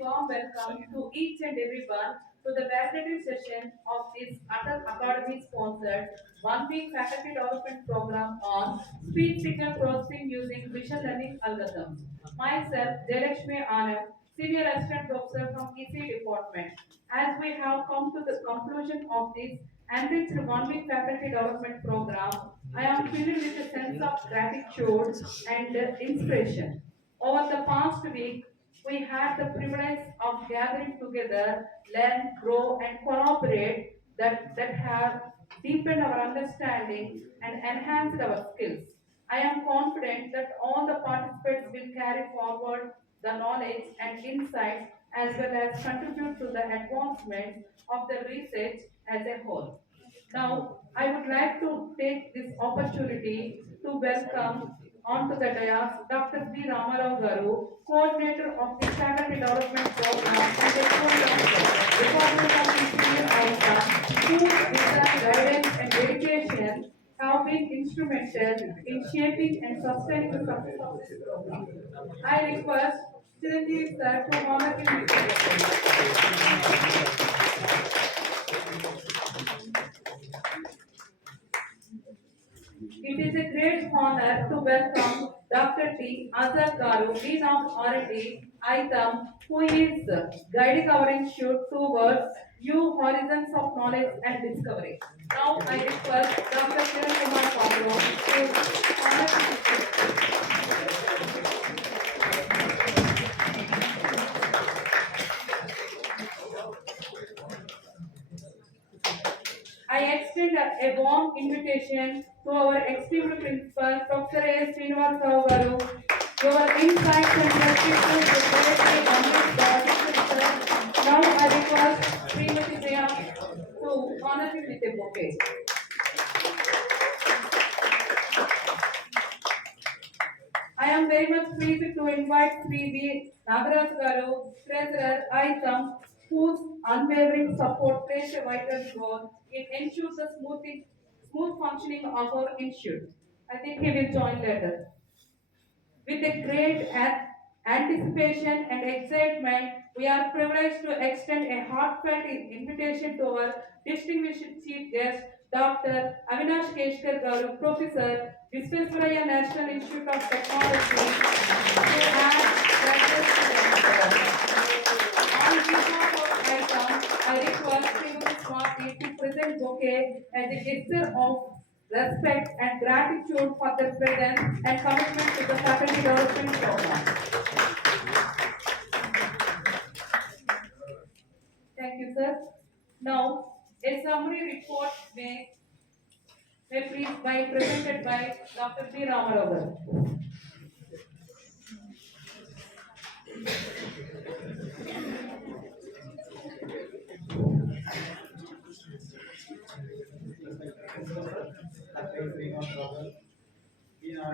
warm welcome to each and everyone to the valedictory session of this Atal Academy sponsored 1 week faculty development program on speech signal processing using machine learning algorithms. Myself, Jayalakshmi Anand, Senior Assistant Professor from ECE department. As we have come to the conclusion of this enriched 1 week faculty development program, I am filled with a sense of gratitude and inspiration. Over the past week, we had the privilege of gathering together, learn, grow, and cooperate that have deepened our understanding and enhanced our skills. I am confident that all the participants will carry forward the knowledge and insights as well as contribute to the advancement of the research as a whole. Now, I would like to take this opportunity to welcome onto the dais Dr. B. Ramarao Garu, coordinator of the Faculty Development Program and the Department of ECE-AITAM, whose vision, guidance, and dedication have been instrumental in shaping and sustaining the success of this program. I request Chiranjeev sir to honor him with It is a great honor to welcome Dr. T. Azad Garu, Dean of R&D, ITAM, who is guiding our institute towards new horizons of knowledge and discovery. Now I request Dr. Kiran Kumar Pablo to honor I extend a warm invitation to our esteemed principal, Professor A. Srinivas Rao Garu. Your insights and perspectives will directly enrich the audience. Now I request Srimati Priya to honor him with a bouquet. I am very much pleased to invite Sri V. Nagaraj Garu, Treasurer, ITAM, whose unwavering support plays a vital role in ensures the smooth functioning of our institute. I think he will join later. With a great anticipation and excitement, we are privileged to extend a heartfelt invitation to our distinguished chief guest, Dr. Avinash Keshkar Garu, Professor, Visvesvaraya National Institute of Technology, who has graduated. On behalf of ICOM, I request Srimati Swati to present bouquet as a gesture of respect and gratitude for their presence and commitment to the faculty development program. Thank you, sir. Now, a summary report may please by presented by Dr. P. Ramarao. Atal Ece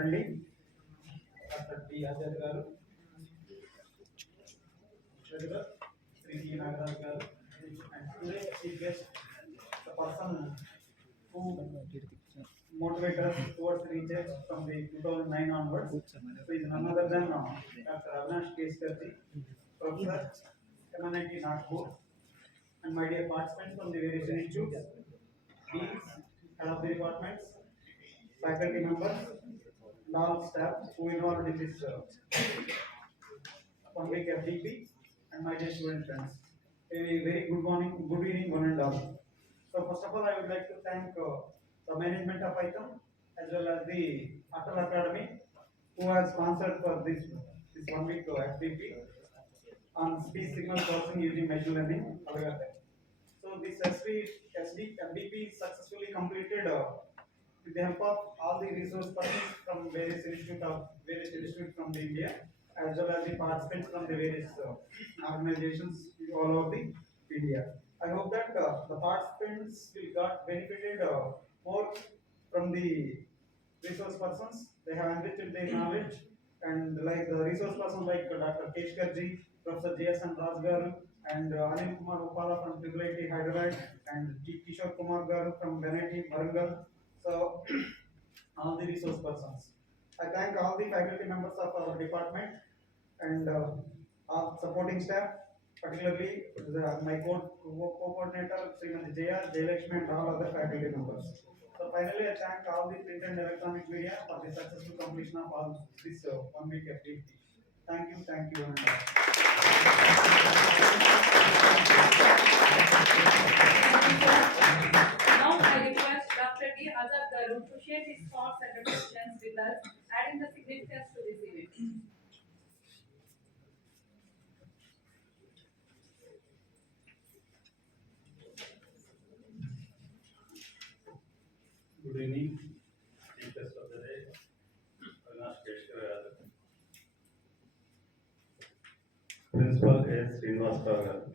Fdp Valedictory, Treasurer Sri T. Nagaraj Garu, and today chief guest, the person who motivated us towards research from the 2009 onwards, so is none other than Dr. Avinash Keshkar, Professor, MNIT Nagpur, and my dear participants from the various institutes, deans, head of the departments, faculty members, and all staff who involved in this 1 week FDP, and my dear student friends. A very good morning, good evening, one and all. So first of all, I would like to thank the management of ITAM as well as the Atal Academy who has sponsored for this 1 week FDP on speech signal processing using machine learning algorithm. So this FDP successfully completed with the help of all the resource persons from various institutes from the India, as well as the participants from the various organizations all over the India. I hope that the participants will got benefited more from the resource persons. They have enriched their knowledge, and like the resource persons like Dr. Keshkarji, Professor J.S.N. Rajgaru, and Anil Kumar Upala from IIIT Hyderabad, and G. Kishore Kumar Garu from NIT Warangal. So, all the resource persons. I thank all the faculty members of our department and our supporting staff particularly my co-coordinator, Srimati Jaya, Jayalakshmi, and all other faculty members. So finally, I thank all the print and electronic media for the successful completion of all this 1 week activity. Thank you, and Now I request Dr. D. Azad Garu to share his thoughts and reflections with us, adding the significance to this event. Good evening, teachers of the day. Principal A. Srinivasrao garu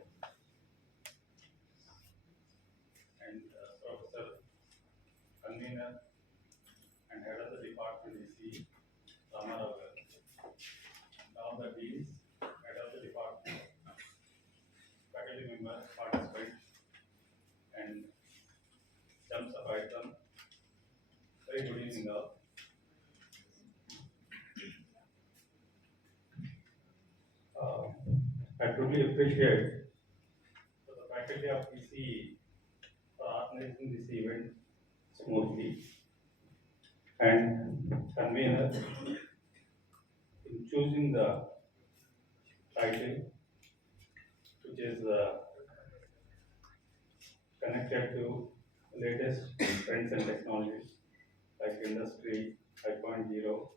and Professor Convener and Head of the Department ECE Ramarao garu. And all the deans, Head of the Department, faculty members, participants, and chums of item. Very good evening all. I truly appreciate the faculty of ECE for organizing this event smoothly and convener in choosing the title which is connected to latest trends and technologies like industry 5.0,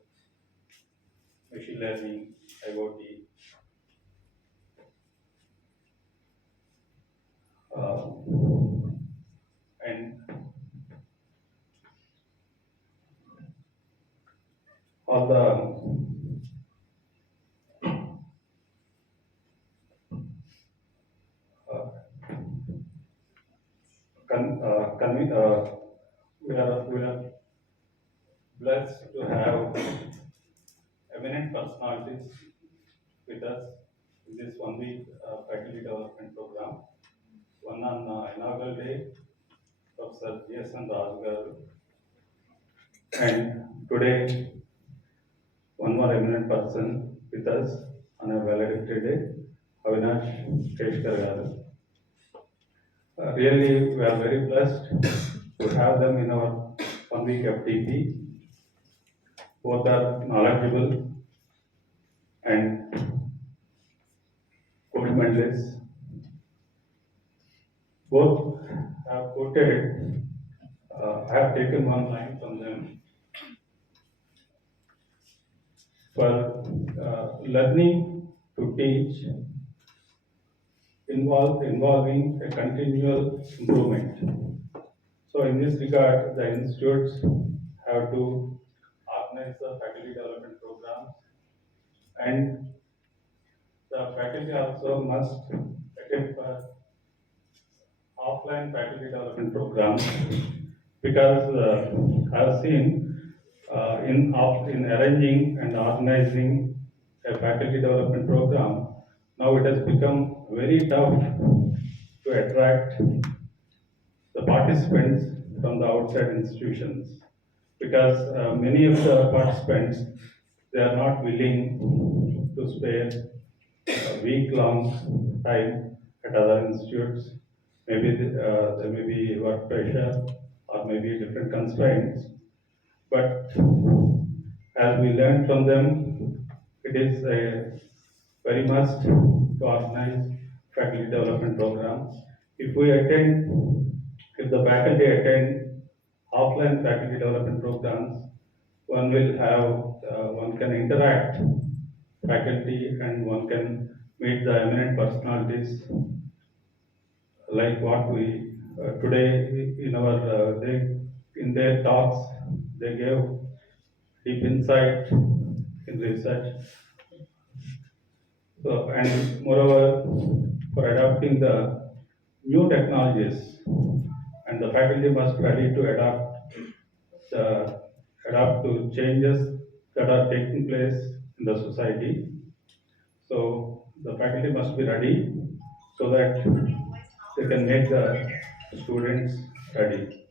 machine learning, IoT. And all the uh, we are blessed to have eminent personalities with us in this 1 week faculty development program. One on inaugural day, Professor G.S.N. Raju garu, and today one more eminent person with us on a valedictory day, Avinash Keshkar garu. Really, we are very blessed to have them in our 1 week FTP. Both are knowledgeable and gold medalists. Both have quoted, I have taken one line from them. For learning to teach involving a continual improvement. So in this regard, the institutes have to organize the faculty development programs, and the faculty also must attend for offline faculty development programs because I've seen in arranging and organizing a faculty development program, now it has become very tough to attract the participants from the outside institutions because many of the participants they are not willing to spare a week-long time at other institutes. Maybe there may be work pressure or maybe different constraints. But as we learn from them, it is a very must to organize faculty development programs. If the faculty attend offline faculty development programs, one can interact faculty and one can meet the eminent personalities like what we today in our in their talks they gave deep insight in research. So and moreover, for adopting the new technologies, and the faculty must ready to the adapt to changes that are taking place in the society. So the faculty must be ready so that they can make the students ready.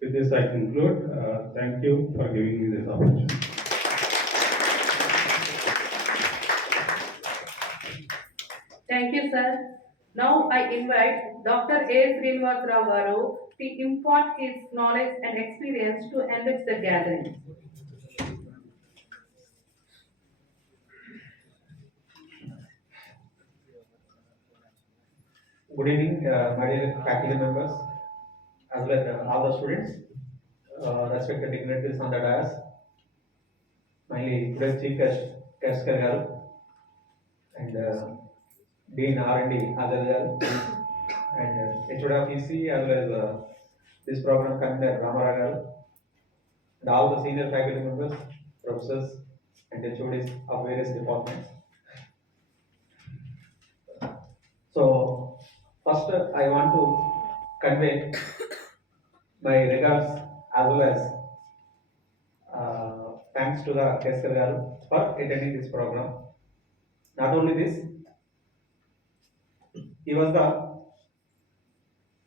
With this, I conclude. Thank you for giving me this opportunity. Thank you, sir. Now I invite Dr. A. Srinivas Rao Garu to impart his knowledge and experience to enrich the gathering. Good evening, my dear faculty members, as well as all the students, respected dignitaries on the dais, mainly today's chief guest garu and Dean R&D Atal and HOD of ECE as well as this program convener Ramara garu and all the senior faculty members, professors and HODs of various departments. So first I want to convey my regards as well as thanks to the Keskar garu for attending this program. Not only this, he was the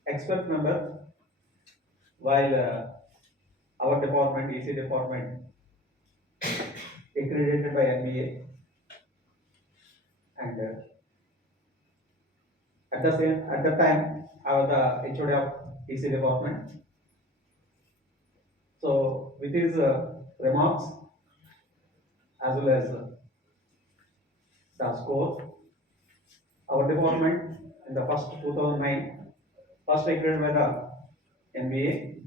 expert member while our department, EC department, accredited by NBA, and at the time I was the HOD of EC department. So with his remarks as well as the score, our department in the first 2009 first accredited by the NBA.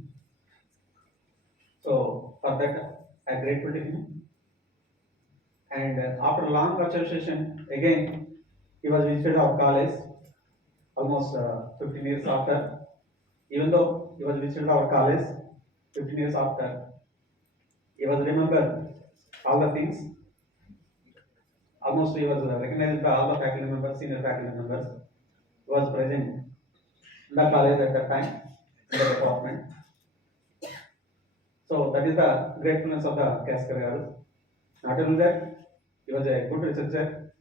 So for that, I grateful to him. And after long conversation, again he was visited our college almost 15 years after. Even though he was visited our college 15 years after, he was remembered all the things. Almost he was recognized by all the faculty members, senior faculty members who was present in the college at that time in the department. So that is the gratefulness of the Kaskar garu. Not only that, he was a good researcher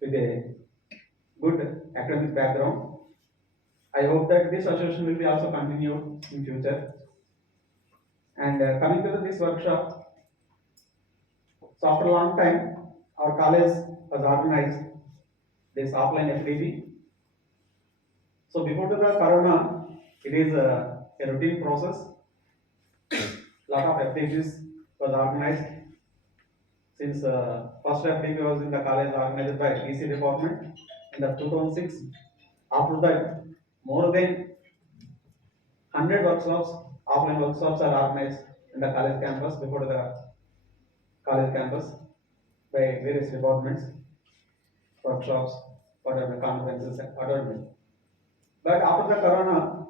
with a good academic background. I hope that this association will be also continued in future. And coming to this workshop, so after a long time, our college was organized this offline FDP. So before the corona, it is a routine process. Lot of FDPs was organized since first FDP was in the college organized by EC department in the 2006. After that, more than 100 workshops, offline workshops are organized in the college campus before the college campus by various departments, workshops, whatever conferences, whatever. But after the corona,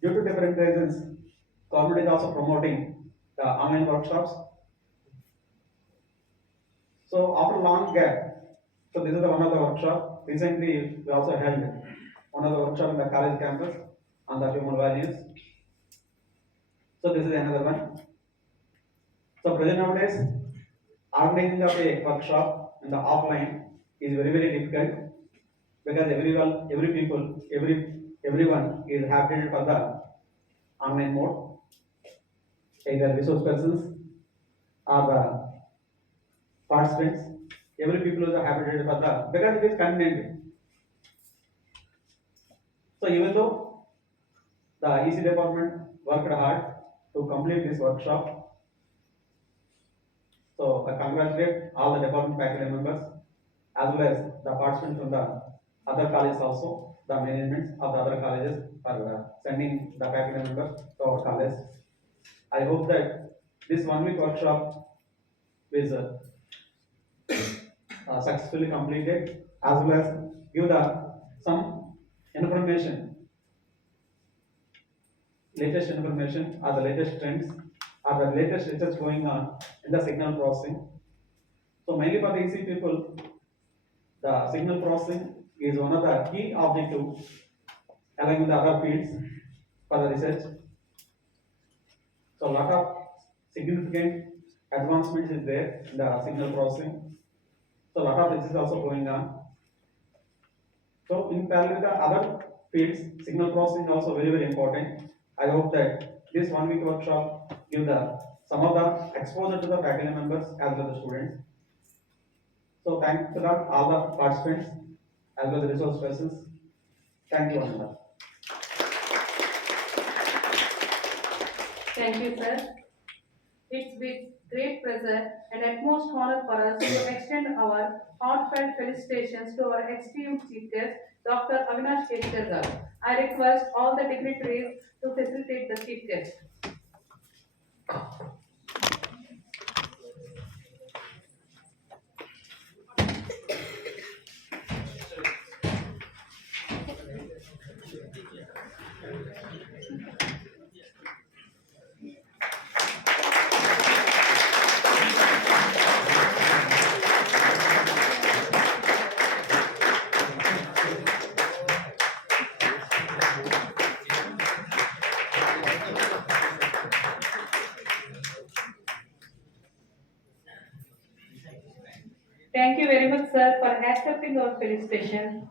due to different reasons, government is also promoting the online workshops. So after long gap, so this is the one of the workshop. Recently, we also held one of the workshop in the college campus on the human values. So this is another one. So present nowadays, organizing of a workshop in the offline is very difficult because everyone is habituated for the online mode, either resource persons or the participants. Every people are habituated for the because it is convenient. So even though the EC department worked hard to complete this workshop, so I congratulate all the department faculty members as well as the participants from the other colleges also, the management of the other colleges for sending the faculty members to our college. I hope that this 1 week workshop is successfully completed as well as give the some information, latest information or the latest trends or the latest research going on in the signal processing. So mainly for the EC people, the signal processing is one of the key objective along with the other fields for the research. So a lot of significant advancements is there in the signal processing. So a lot of research is also going on. So in parallel with the other fields, signal processing is also very important. I hope that this 1 week workshop give the some of the exposure to the faculty members as well as the students. So thanks to all the participants as well as resource persons. Thank you, Ananda. Thank you, sir. It's with great pleasure and utmost honor for us to extend our heartfelt felicitations to our esteemed chief guest, Dr. Avinash Keshkar garu. I request all the dignitaries to facilitate the chief guest. Thank you very much, sir, for accepting our felicitation.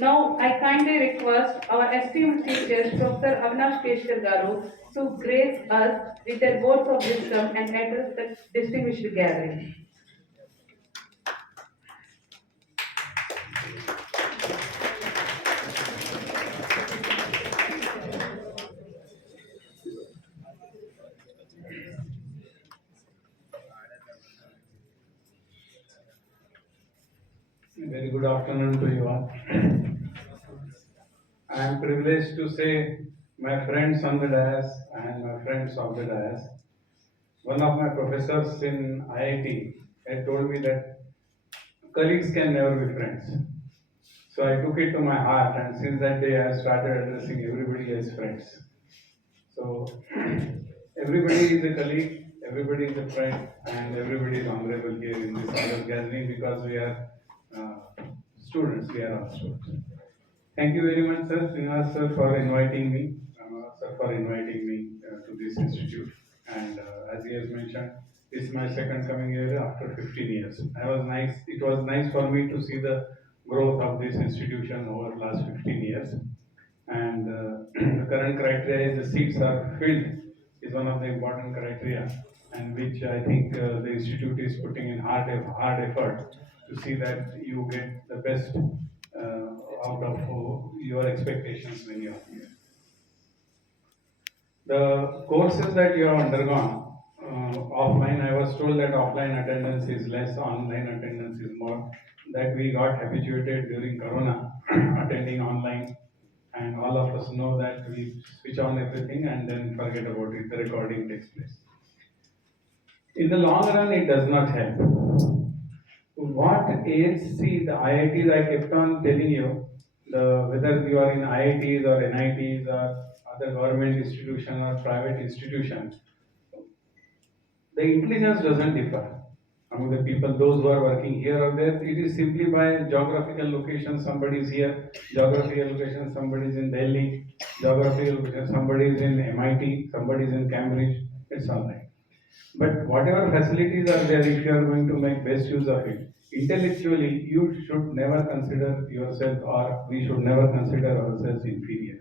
Now, I kindly request our esteemed chief guest, Dr. Avinash Keshkar garu, to grace us with their words of wisdom and address the distinguished gathering. Very good afternoon to you all. I am privileged to say my friends on the dais and my friends of the dais. One of my professors in IIT had told me that colleagues can never be friends. So I took it to my heart, and since that day I started addressing everybody as friends. So everybody is a colleague, everybody is a friend, and everybody is honorable here in this honor gathering because we are students, we are all students. Thank you very much, sir, Srinivas sir, for inviting me, to this institute. And as he has mentioned, this is my second coming here after 15 years. It was nice for me to see the growth of this institution over the last 15 years. And the current criteria is the seats are filled is one of the important criteria, and which I think the institute is putting in hard effort to see that you get the best out of your expectations when you are here. The courses that you have undergone, offline, I was told that offline attendance is less, online attendance is more. That we got habituated during Corona, attending online, and all of us know that we switch on everything and then forget about it, the recording takes place. In the long run, it does not help. What aids, see, the IITs, I kept on telling you, whether you are in IITs or NITs or other government institution or private institution, the intelligence doesn't differ among the people, those who are working here or there. It is simply by geographical location, somebody is here, geographical location, somebody is in Delhi, geographical location, somebody is in MIT, somebody is in Cambridge, it's all right. But whatever facilities are there, if you are going to make best use of it, intellectually, you should never consider yourself, or we should never consider ourselves inferior.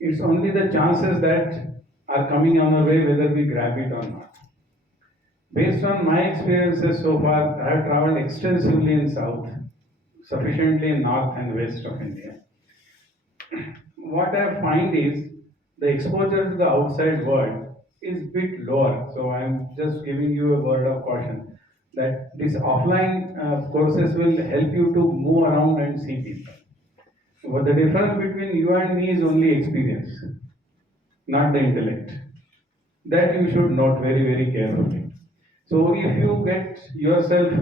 It's only the chances that are coming on our way whether we grab it or not. Based on my experiences so far, I have traveled extensively in South, sufficiently in North and West of India. What I find is the exposure to the outside world is bit lower. So I'm just giving you a word of caution that these offline courses will help you to move around and see people. But the difference between you and me is only experience, not the intellect. That you should note very, very carefully. So if you get yourself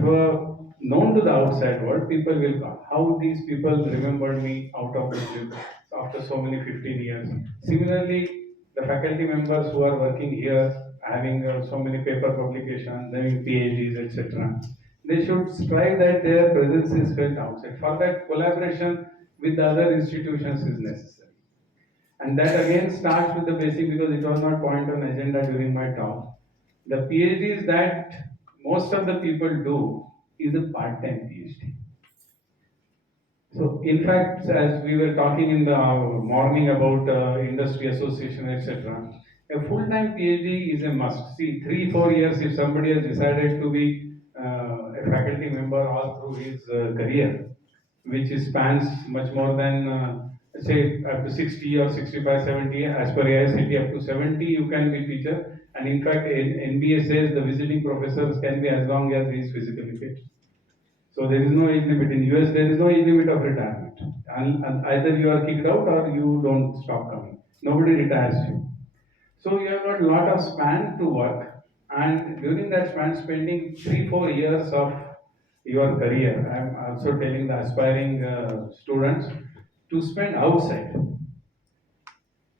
known to the outside world, people will come. How these people remembered me out of the blue after so many 15 years. Similarly, the faculty members who are working here, having so many paper publications, doing PhDs, etc., they should strive that their presence is felt outside. For that, collaboration with the other institutions is necessary. And that again starts with the basic, because it was not point on agenda during my talk. The PhDs that most of the people do is a part-time PhD. So, in fact, as we were talking in the morning about industry association, etc., a full-time PhD is a must. See, 3-4 years, if somebody has decided to be a faculty member all through his career, which spans much more than say up to 60 or 65, 70. As per AICTE, up to 70 you can be teacher. And in fact, NBA says the visiting professors can be as long as he is physically fit. So there is no age limit. In US, there is no age limit of retirement. And either you are kicked out or you don't stop coming. Nobody retires you. So you have got a lot of span to work, and during that span, spending 3-4 years of your career, I'm also telling the aspiring students to spend outside.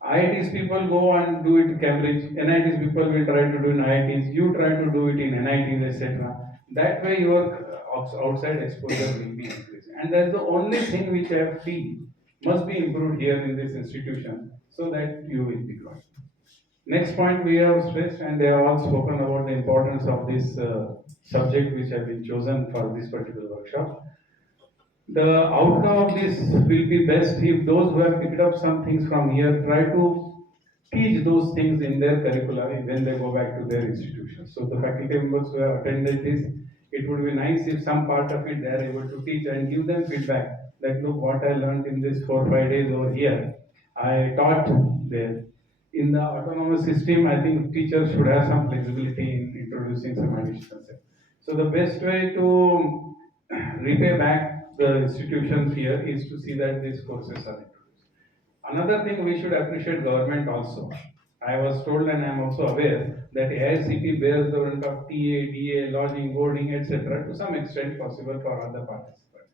IITs people go and do it in Cambridge, NITs people will try to do in IITs, you try to do it in NITs, etc. That way your outside exposure will be increasing. And that's the only thing which I feel must be improved here in this institution so that you will be growing. Next point we have stressed, and they have all spoken about the importance of this subject which have been chosen for this particular workshop. The outcome of this will be best if those who have picked up some things from here try to teach those things in their curricula when they go back to their institutions. So the faculty members who have attended this, it would be nice if some part of it they are able to teach and give them feedback that look what I learned in this 4 or 5 days over here, I taught there. In the autonomous system, I think teachers should have some flexibility in introducing some additional concept. So the best way to repay back the institutions here is to see that these courses are introduced. Another thing we should appreciate government also. I was told and I am also aware that AICTE bears the brunt of TA, DA, lodging, boarding, etc. to some extent possible for other participants.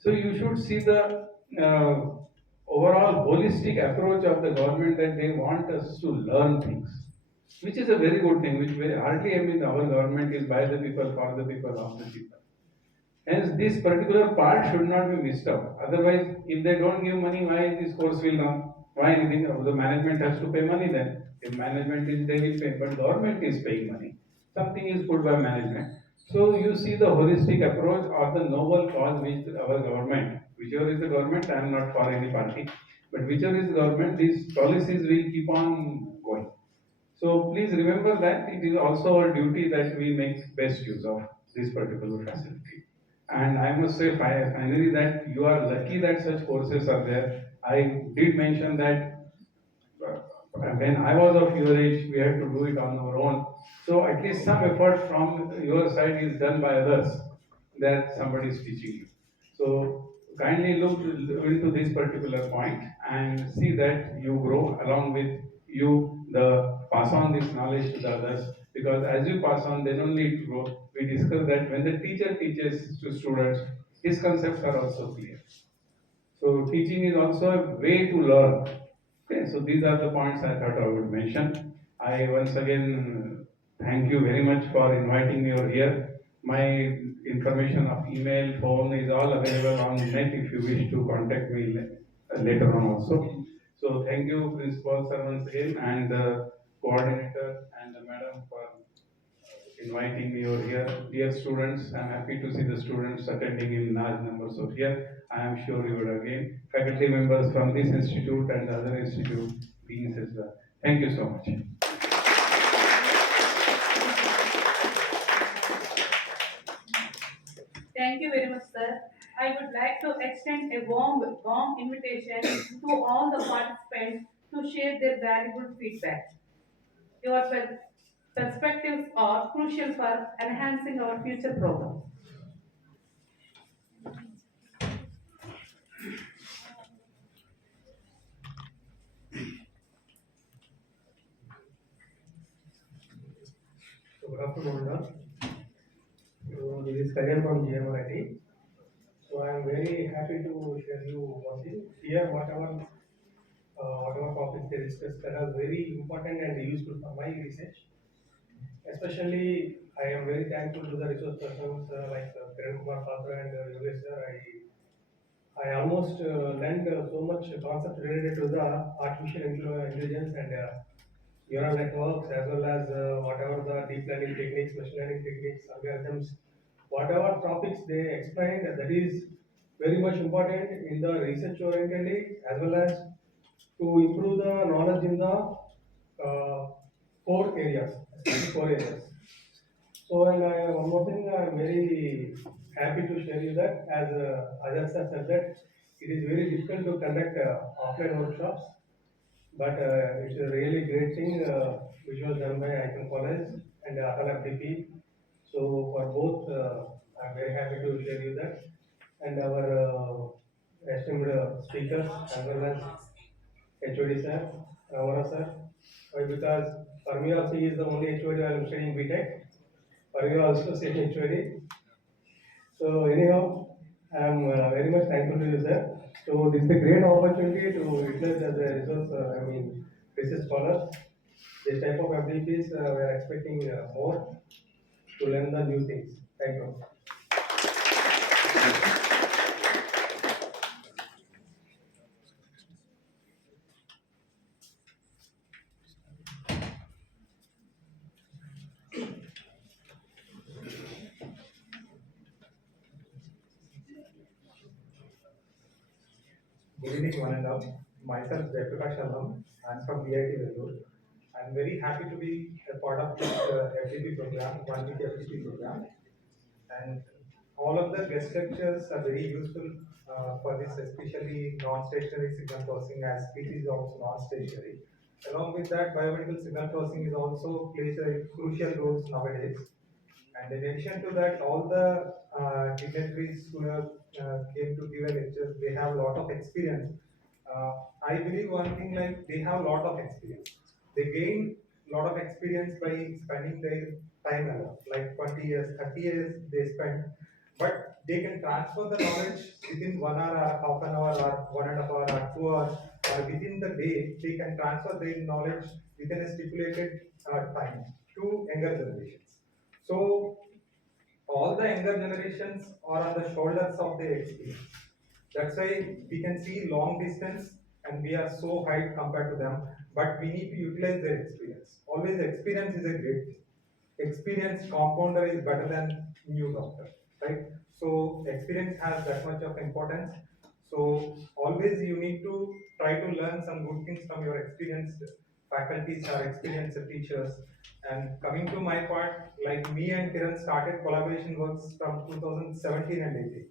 So you should see the overall holistic approach of the government that they want us to learn things, which is a very good thing, which very hardly our government is by the people, for the people, of the people. Hence, this particular part should not be missed out. Otherwise, if they don't give money, why this course will run? Why anything? The management has to pay money then. If management is, they will pay, but government is paying money. Something is put by management. So you see the holistic approach or the noble cause which our government, whichever is the government, I am not for any party, but whichever is the government, these policies will keep on going. So please remember that it is also our duty that we make best use of this particular facility. And I must say finally that you are lucky that such courses are there. I did mention that when I was of your age, we had to do it on our own. So at least some effort from your side is done by others that somebody is teaching you. So kindly look into this particular point and see that you grow along with you, the pass on this knowledge to the others. Because as you pass on, then only it grows. We discussed that when the teacher teaches to students, his concepts are also clear. So teaching is also a way to learn. Okay, so these are the points I thought I would mention. I once again thank you very much for inviting me over here. My information of email, phone is all available on net if you wish to contact me later on also. So thank you, Principal Sir, once again, and the coordinator and the madam for inviting me over here. Dear students, I am happy to see the students attending in large numbers over here. I am sure you would again, faculty members from this institute and the other institute, deans as well. Thank you so much. Thank you very much, sir. I would like to extend a warm invitation to all the participants to share their valuable feedback. Your perspectives are crucial for enhancing our future programs. So good afternoon, all. So this is Kalyan from GMRIT. So I am very happy to share you one thing. Here, whatever topics they discussed that are very important and useful for my research. Especially, I am very thankful to the resource persons like Kiran Kumar Patra and Yogesh sir. I almost learned so much concept related to the artificial intelligence and neural networks as well as whatever the deep learning techniques, machine learning techniques, algorithms, whatever topics they explained, that is very much important in the research orientedly as well as to improve the knowledge in the core areas, especially core areas. So, and one more thing, I am very happy to share you that as Ajay sir said that it is very difficult to conduct offline workshops, but it's a really great thing which was done by Icon College and Atal FDP. So for both, I'm very happy to share you that, and our esteemed speakers as well as HOD sir, Ravana sir, because for me also he is the only HOD I am studying BTech. For you also same HOD. So anyhow, I am very much thankful to you, sir. So this is a great opportunity to utilize as a resource. Research scholars. This type of abilities we are expecting more to learn the new things. Thank you. Good evening, one and all. Myself, Jayprakash Sharma. I'm from EIT Vellore. I'm very happy to be a part of this FDP program, 1 week FDP program. And all of the guest lectures are very useful for this, especially non-stationary signal processing, as speech is also non-stationary. Along with that, biomedical signal processing is also plays a crucial role nowadays. And in addition to that, all the dignitaries who have came to give a lecture, they have a lot of experience. I believe one thing, like they have a lot of experience. They gain a lot of experience by spending their time alone, like 20 years, 30 years they spend, but they can transfer the knowledge within 1 hour, or half an hour, or 1.5 hour, or 2 hours, or within the day. They can transfer their knowledge within a stipulated time to younger generations. So all the younger generations are on the shoulders of their experience. That's why we can see long distance and we are so high compared to them, but we need to utilize their experience. Always experience is a great thing. Experience compounder is better than new doctor, right? So experience has that much of importance. So always you need to try to learn some good things from your experienced faculties or experienced teachers. And coming to my part, like me and Kiran started collaboration works from 2017 and 18.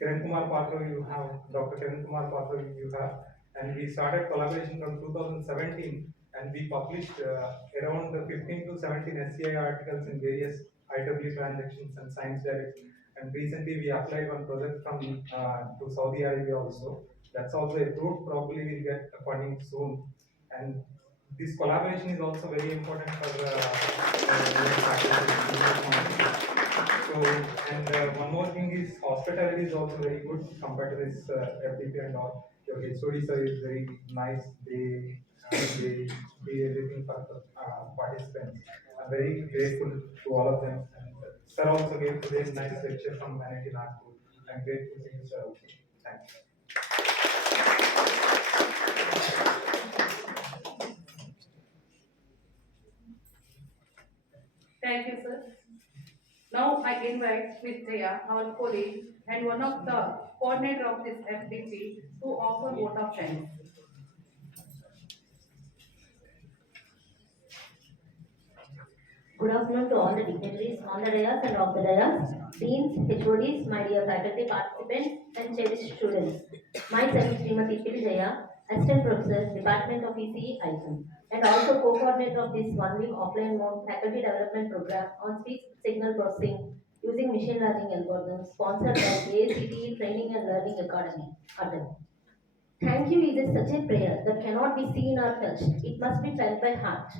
Kiran Kumar Patra, you have Dr. Kiran Kumar Patra, you have, and we started collaboration from 2017, and we published around 15 to 17 SCI articles in various IW transactions and science directs. And recently we applied one project from to Saudi Arabia also. That's also approved. Probably we'll get funding soon. And this collaboration is also very important for the so, and one more thing is hospitality is also very good compared to this FDP and all. Your HOD sir is very nice. They do everything for the participants. I'm very grateful to all of them. And sir also gave today's nice lecture from Manati Nagpur. I'm grateful to you, sir. Also. Thank you. Thank you, sir. Now I invite Ms. Jaya, our colleague and one of the coordinator of this FDP, to offer vote of thanks. Good afternoon to all the dignitaries on the dais and off the dais, deans, HODs, my dear faculty participants, and cherished students. Myself, Srimati Jaya, Assistant Professor, Department of ECE-AITAM, and also co-coordinator of this 1 week offline mode faculty development program on speech signal processing using machine learning algorithms sponsored by AICTE Training and Learning Academy, ATAL. Thank you is such a prayer that cannot be seen or touched. It must be felt by heart.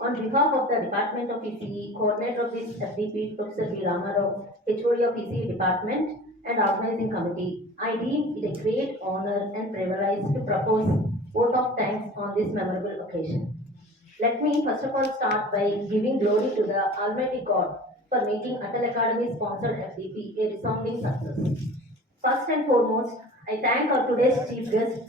On behalf of the Department of ECE, coordinator of this FDP, Professor V. Ramarao, HOD of ECE Department, and organizing committee, I deem it a great honor and privilege to propose vote of thanks on this memorable occasion. Let me first of all start by giving glory to the Almighty God for making Atal Academy sponsored FDP a resounding success. First and foremost, I thank our today's chief guest,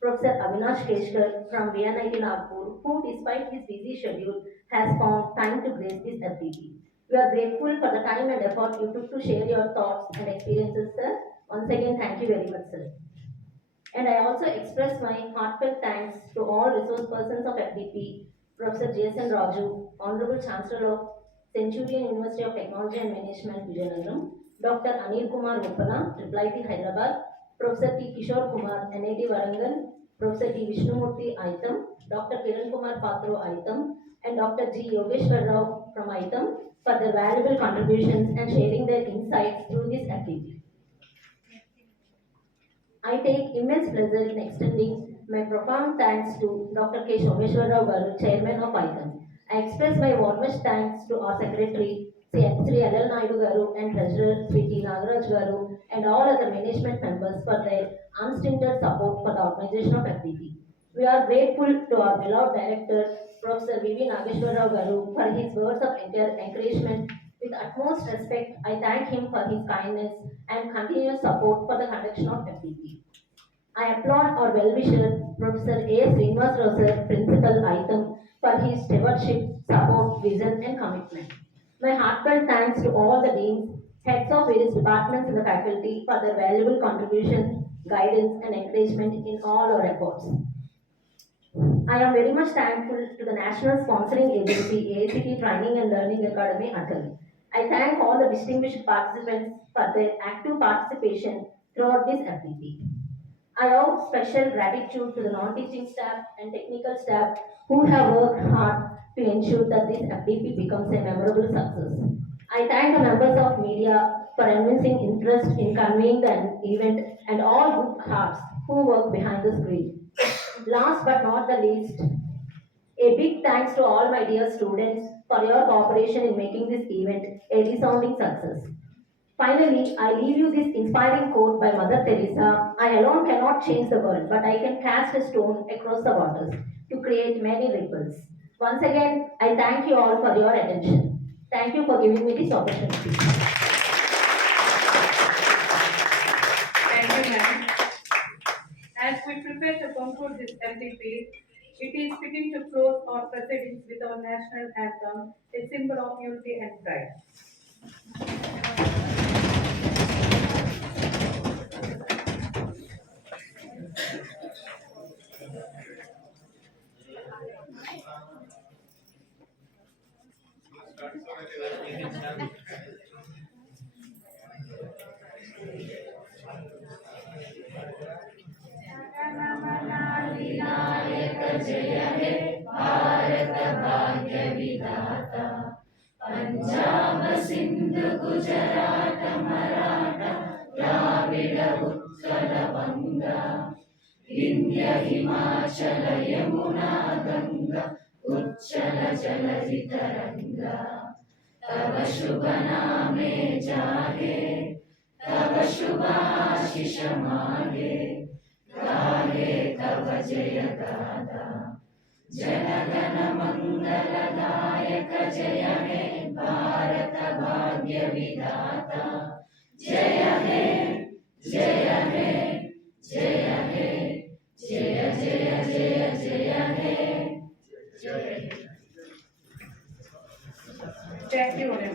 Professor Avinash Keshkar from VNIT Nagpur, who despite his busy schedule has found time to grace this FDP. We are grateful for the time and effort you took to share your thoughts and experiences, sir. Once again, thank you very much, sir. And I also express my heartfelt thanks to all resource persons of FDP, Professor Jason Raju, Honorable Chancellor of Centurion University of Technology and Management, Vijayanagar, Dr. Anil Kumar Uppana, IIT Hyderabad, Professor T. Kishore Kumar, NIT Warangal, Professor T. Vishnumurthy, AICTE, Dr. Kiran Kumar Patro, AICTE, and Dr. G. Yogeshwar Rao from AICTE for their valuable contributions and sharing their insights through this activity. I take immense pleasure in extending my profound thanks to Dr. K. Someshwar Rao Garu, Chairman of AICTE. I express my warmest thanks to our Secretary, Sri Atal Naidu Garu, and Treasurer, Sri T. Nagaraj Garu, and all other management members for their unstinted support for the organization of FDP. We are grateful to our beloved director, Professor V.V. Nageshwar Rao Garu, for his words of encouragement. With utmost respect, I thank him for his kindness and continuous support for the conduction of FDP. I applaud our well-wisher, Professor A. Srinivas Rao sir, Principal AICTE, for his stewardship, support, vision, and commitment. My heartfelt thanks to all the deans, heads of various departments in the faculty for their valuable contributions, guidance, and encouragement in all our efforts. I am very much thankful to the National Sponsoring Agency, AICTE Training and Learning Academy, Atal. I thank all the distinguished participants for their active participation throughout this FDP. I owe special gratitude to the non-teaching staff and technical staff who have worked hard to ensure that this FDP becomes a memorable success. I thank the members of media for evincing interest in conveying the event and all good hearts who work behind the screen. Last but not the least, a big thanks to all my dear students for your cooperation in making this event a resounding success. Finally, I leave you this inspiring quote by Mother Teresa: I alone cannot change the world, but I can cast a stone across the waters to create many ripples. Once again, I thank you all for your attention. Thank you for giving me this opportunity. Thank you, ma'am. As we prepare to conclude this MDP, it is fitting to close our proceedings with our national anthem, a symbol of unity and pride. Thank you,